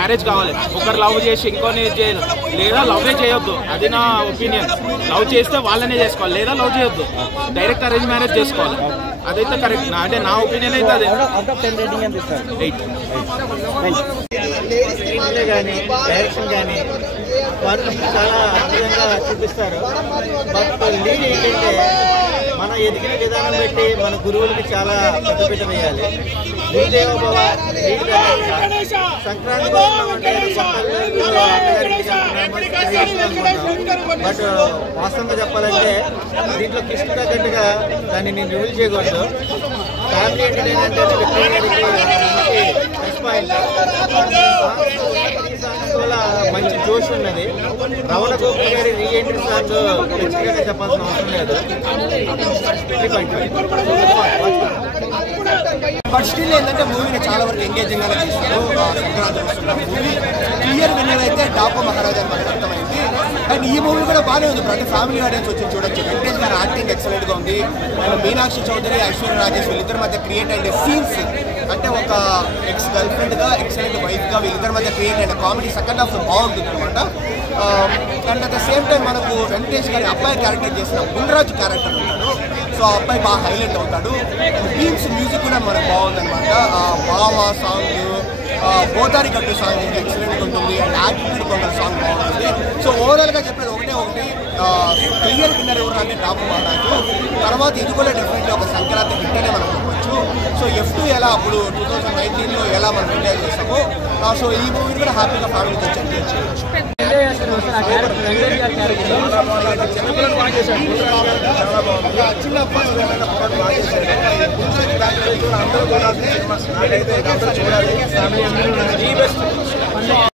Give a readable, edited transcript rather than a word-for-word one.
Marriage కావాలి. ఒకరు love చేసి ఇంకోనే చేయాలి, లేదా లవ్వే చేయొద్దు. అది నా ఒపీనియన్. లవ్ చేస్తే వాళ్ళనే చేసుకోవాలి, లేదా లవ్ చేయొద్దు. డైరెక్ట్ అరేంజ్ మ్యారేజ్ చేసుకోవాలి. అదైతే కరెక్ట్. అంటే నా ఒపీనియన్ అయితే అదే. 8 కానీ డైరెక్షన్ కానీ వారు చాలా అద్భుతంగా చూపిస్తారు. బట్ లీడ్ ఏంటంటే మన ఎదిగిన విధానం బట్టి మన గురువులకి చాలా పెద్దపీట వేయాలి. గురుదేవోభవ సంక్రాంతి బట్ వాస్తవంగా చెప్పాలంటే దీంట్లో కిష్ట తగ్గట్టుగా దాన్ని నేను రివీల్ చేయకూడదు. Family entertainment plus point. వల్ల మంచి జోష్ ఉన్నది. రమణ గోపాల్ గారి రీఎంట్రీ సాంగ్ ఖచ్చితంగా చెప్పాల్సిన అవసరం లేదు. బట్ స్టిల్ ఏంటంటే మూవీని చాలా వరకు ఎంగేజింగ్ గా తీస్తారు. సంక్రాంతి మూవీ క్లియర్ విన్నర్ అయితే డాపో మహారాజా అని మనకు అర్థమైంది. అండ్ ఈ మూవీ కూడా బాగానే ఉంది. ప్రతి ఫ్యామిలీ ఆడియన్స్ వచ్చి చూడొచ్చు. వెంకటేష్ గారి యాక్టింగ్ ఎక్సలెంట్ గా ఉంది. అండ్ మీనాక్షి చౌదరి, ఐశ్వర్య రాజేష్ వీళ్ళిద్దరి మధ్య క్రియేట్ అయిన సీన్స్ అంటే ఒక ఎక్స్ గర్ల్ ఫ్రెండ్ గా ఎక్సలెంట్ వైఫ్ గా వీళ్ళిద్దరి మధ్య క్రియేట్ అయిన కామెడీ సెకండ్ హాఫ్ బాగుంటుంది అనమాట. And at the same time మనకు వెంకటేష్ గారి అబ్బాయి క్యారెక్టర్ చేసిన గుండ్రాజు క్యారెక్టర్ ఉంటాడు. సో ఆ అబ్బాయి బాగా హైలైట్ అవుతాడు. థీమ్స్ మ్యూజిక్ కూడా మనకు బాగుందనమాట. బావా సాంగ్, గోదారి గట్టు సాంగ్ ఇంకా ఎక్సలెంట్గా ఉంటుంది. అండ్ యాటిట్యూడ్ కొందరు సాంగ్ బాగుంటుంది. సో ఓవరాల్గా చెప్పేది ఒకటి క్లియర్ విన్నర్ ఎవరు అంటే డాపు మహారాజు. తర్వాత ఇది కూడా డెఫినెట్లీ ఒక సంక్రాంతి హిట్ అనే మనం చెప్పొచ్చు. సో F2 ఎలా అప్పుడు 2019లో ఎలా మనం ఎంజాయ్ చేస్తామో సో ఈ మూవీ కూడా హ్యాపీగా ఫ్యామిలీతో ఎంజాయ్ చేయొచ్చు. చిన్న